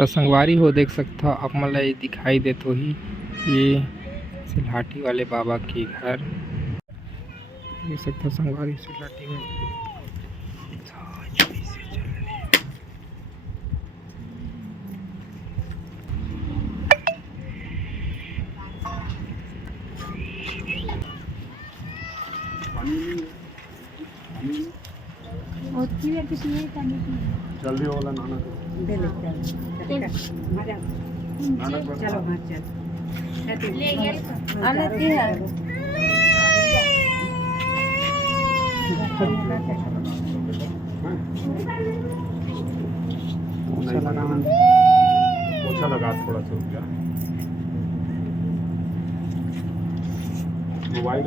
तो संगवारी हो देख सकते हो आप मला ये दिखाई देत होही ये सिलहाटी वाले बाबा के घर देख सकते हो संगवारी सिलहाटी में जल्दी वाला नाना चलो हाँ चल पोछा लगा थोड़ा सा रुक जा मोबाइल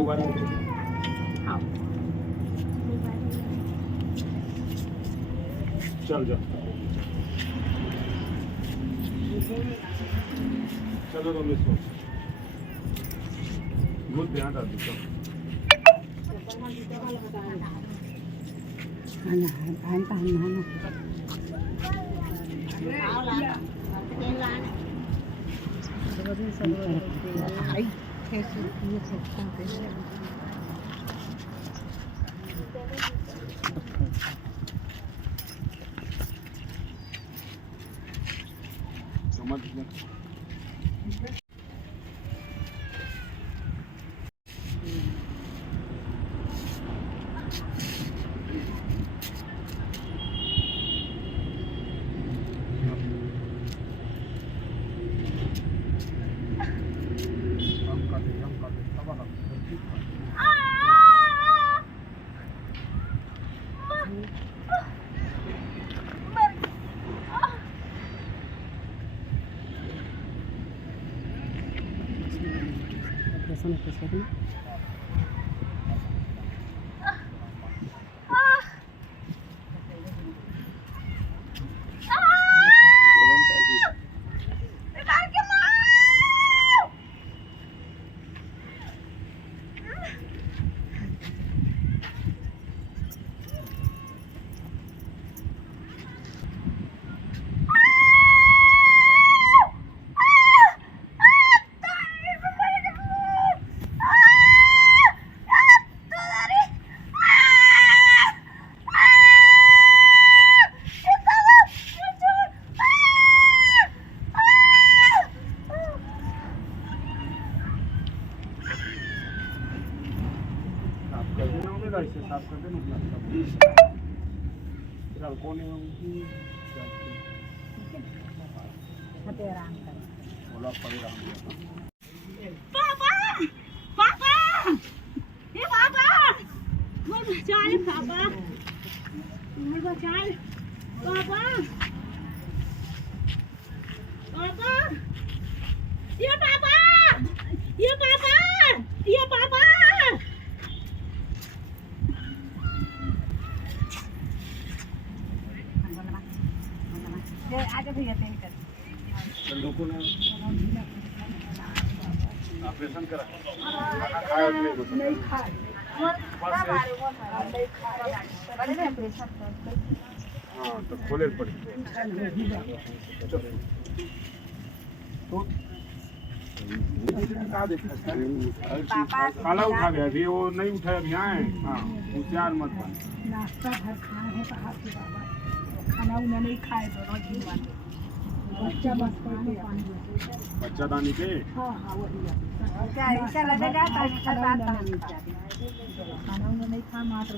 चल जा चलो तुम इसको बहुत ध्यान रख दो समझ गया साफ कर देना चल कोने बोला पड़े पापा पापा ये पापा मुझे बचाए पापा मुझे बचाए पापा पापा ये पापा ये पापा ये पापा आगे भैया लोगों ने ऑपरेशन करा खाया नहीं खाया हाँ तो खोले पड़ी तो काला उठा गया अभी वो नहीं उठाया अभी आए हाँ होशियार मत बन नाश्ता घर खाए हैं कहा कि बाबा खाना उन्हें नहीं खाए तो बच्चा बस बच्चा दानी के हाँ हाँ वही ऐसा लगेगा खाना उन्हें नहीं खा मात्र